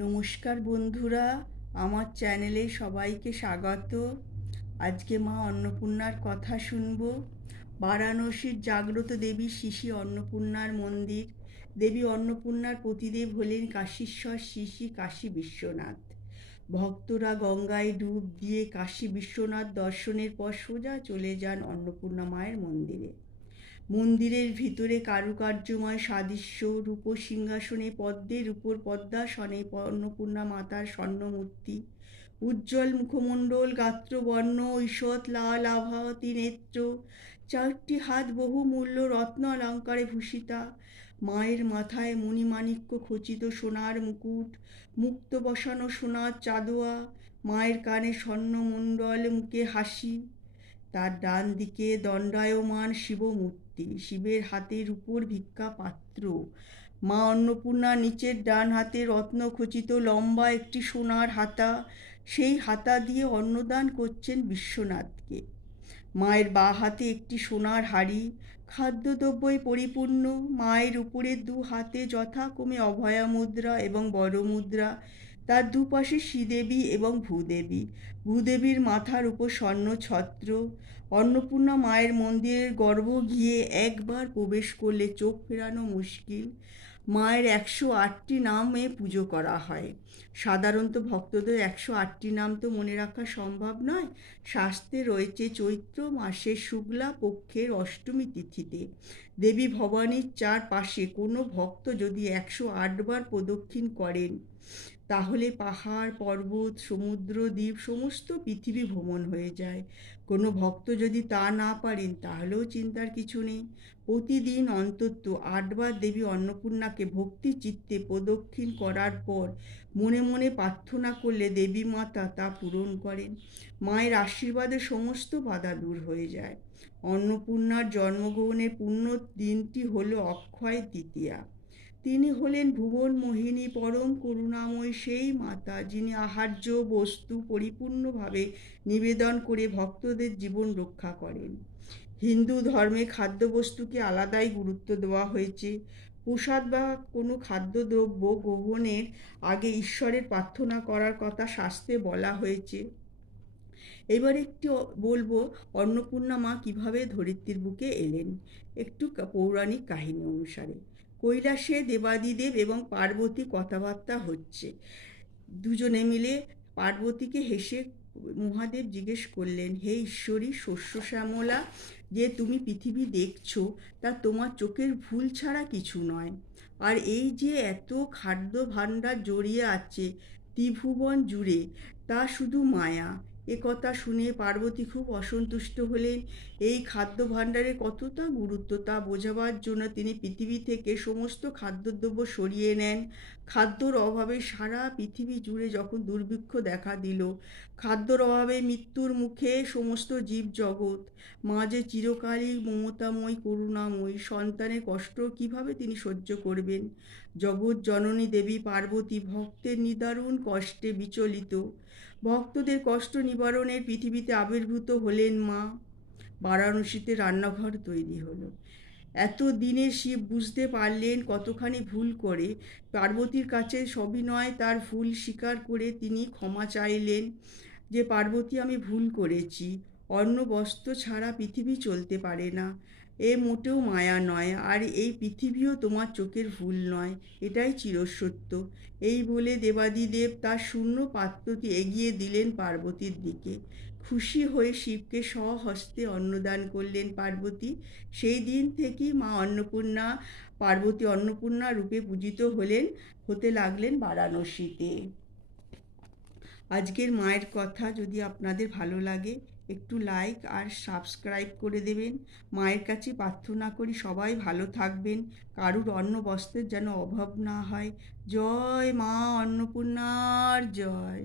নমস্কার বন্ধুরা, আমার চ্যানেলে সবাইকে স্বাগত। আজকে মা অন্নপূর্ণার কথা শুনব। বারাণসীর জাগ্রত দেবী শ্রী অন্নপূর্ণার মন্দির। দেবী অন্নপূর্ণার পতিদেব হলেন কাশীশ্বর শ্রী কাশী বিশ্বনাথ। ভক্তরা গঙ্গায় ডুব দিয়ে কাশী বিশ্বনাথ দর্শনের পর সোজা চলে যান অন্নপূর্ণা মায়ের মন্দিরে। মন্দিরের ভিতরে কারুকার্যময় সাদৃশ্য, রূপ সিংহাসনে পদ্মের উপর পদ্মাসনে অন্নপূর্ণা মাতার স্বর্ণমূর্তি, উজ্জ্বল মুখমণ্ডল, গাত্রবর্ণ, ঈষৎ লাল আভাতি নেত্র, চারটি হাত বহুমূল্য রত্ন অলঙ্কারে ভূষিতা। মায়ের মাথায় মণিমাণিক্য খচিত সোনার মুকুট, মুক্ত বসানো সোনার চাঁদোয়া, মায়ের কানে স্বর্ণমণ্ডল, মুখে হাসি। তার ডান দিকে দণ্ডায়মান শিবমূর্তি, শিবের হাতের উপর ভিক্ষা পাত্র। মা অন্নপূর্ণা নিচের ডান হাতে রত্নখচিত লম্বা একটি সোনার হাতা, সেই হাতা দিয়ে অন্নদান করছেন বিশ্বনাথকে। মায়ের বাঁ হাতে একটি সোনার হাঁড়ি, খাদ্যদ্রব্যই পরিপূর্ণ। মায়ের উপরের দু হাতে যথাক্রমে অভয়া মুদ্রা এবং বড় মুদ্রা, তার দুপাশে শ্রীদেবী এবং ভূদেবী। ভূদেবীর মাথার উপর স্বর্ণ ছত্র। অন্নপূর্ণা মায়ের মন্দিরের গর্ভ গিয়ে একবার প্রবেশ করলে চোখ ফেরানো মুশকিল। মায়ের 108টি নামে পুজো করা হয়। সাধারণত ভক্তদের 108টি নাম তো মনে রাখা সম্ভব নয়। শাস্ত্রে রয়েছে চৈত্র মাসের শুক্লা পক্ষের অষ্টমী তিথিতে দেবী ভবানীর চারপাশে কোনো ভক্ত যদি 108 বার প্রদক্ষিণ করেন, তাহলে পাহাড়, পর্বত, সমুদ্র, দ্বীপ সমস্ত পৃথিবী ভ্রমণ হয়ে যায়। কোনো ভক্ত যদি তা না পারেন, তাহলেও চিন্তার কিছু নেই। প্রতিদিন অন্তত 8 বার দেবী অন্নপূর্ণাকে ভক্তি চিত্তে প্রদক্ষিণ করার পর মনে মনে প্রার্থনা করলে দেবী মাতা তা পূরণ করেন। মায়ের আশীর্বাদে সমস্ত বাধা দূর হয়ে যায়। অন্নপূর্ণার জন্মগ্রহণের পুণ্য দিনটি হল অক্ষয় তৃতীয়া। তিনি হলেন ভুবন মোহিনী, পরম করুণাময়ী সেই মাতা, যিনি আহার্য বস্তু পরিপূর্ণভাবে নিবেদন করে ভক্তদের জীবন রক্ষা করেন। হিন্দু ধর্মে খাদ্যবস্তুকে আলাদাই গুরুত্ব দেওয়া হয়েছে। প্রসাদ বা কোনো খাদ্যদ্রব্য গ্রহণের আগে ঈশ্বরের প্রার্থনা করার কথা শাস্ত্রে বলা হয়েছে। এবার একটু বলবো অন্নপূর্ণা মা কীভাবে ধরিত্রীর বুকে এলেন। একটু পৌরাণিক কাহিনী অনুসারে কৈলাসে দেবাদিদেব এবং পার্বতী কথাবার্তা হচ্ছে। দুজনে মিলে পার্বতীকে হেসে মহাদেব জিজ্ঞেস করলেন, হে ঈশ্বরী শস্য শ্যামলা, যে তুমি পৃথিবী দেখছো তা তোমার চোখের ভুল ছাড়া কিছু নয়। আর এই যে এত খাদ্য ভাণ্ডার জড়িয়ে আছে ত্রিভুবন জুড়ে, তা শুধু মায়া। এ কথা শুনে পার্বতী খুব অসন্তুষ্ট হলেন। এই খাদ্য ভাণ্ডারের কতটা গুরুত্ব তা বোঝাবার জন্য তিনি পৃথিবী থেকে সমস্ত খাদ্যদ্রব্য সরিয়ে নেন। খাদ্যর অভাবে সারা পৃথিবী জুড়ে যখন দুর্ভিক্ষ দেখা দিল, খাদ্যর অভাবে মৃত্যুর মুখে সমস্ত জীবজগৎ, মা যে চিরকালই মমতাময়ী করুণাময়ী, সন্তানের কষ্ট কিভাবে তিনি সহ্য করবেন। জগৎ জননী দেবী পার্বতী ভক্তের নিদারুণ কষ্টে বিচলিত। ভক্তদের কষ্ট নিবারণের পৃথিবীতে আবির্ভূত হলেন মা। বারাণসীতে রান্নাঘর তৈরি হলো। এত দিনে শিব বুঝতে পারলেন কতখানি ভুল করে। পার্বতীর কাছে সবিনয় তার ভুল স্বীকার করে তিনি ক্ষমা চাইলেন যে পার্বতী, আমি ভুল করেছি। অন্ন বস্ত্র ছাড়া পৃথিবী চলতে পারে না। এ মোটেও মায়া নয়, আর এই পৃথিবীও তোমার চোখের ভুল নয়, এটাই চিরসত্য। এই বলে দেবাদিদেব তার শূন্য পাত্রটি এগিয়ে দিলেন পার্বতীর দিকে। খুশি হয়ে শিবকে স্বহস্তে অন্নদান করলেন পার্বতী। সেই দিন থেকেই মা অন্নপূর্ণা, পার্বতী অন্নপূর্ণা রূপে পূজিত হতে লাগলেন বারাণসীতে। আজকের মায়ের কথা যদি আপনাদের ভালো লাগে, একটু লাইক আর সাবস্ক্রাইব করে দেবেন। মায়ের কাছে প্রার্থনা করি সবাই ভালো থাকবেন, কারুর অন্ন বস্ত্রের যেন অভাব না হয়। জয় মা অন্নপূর্ণার জয়।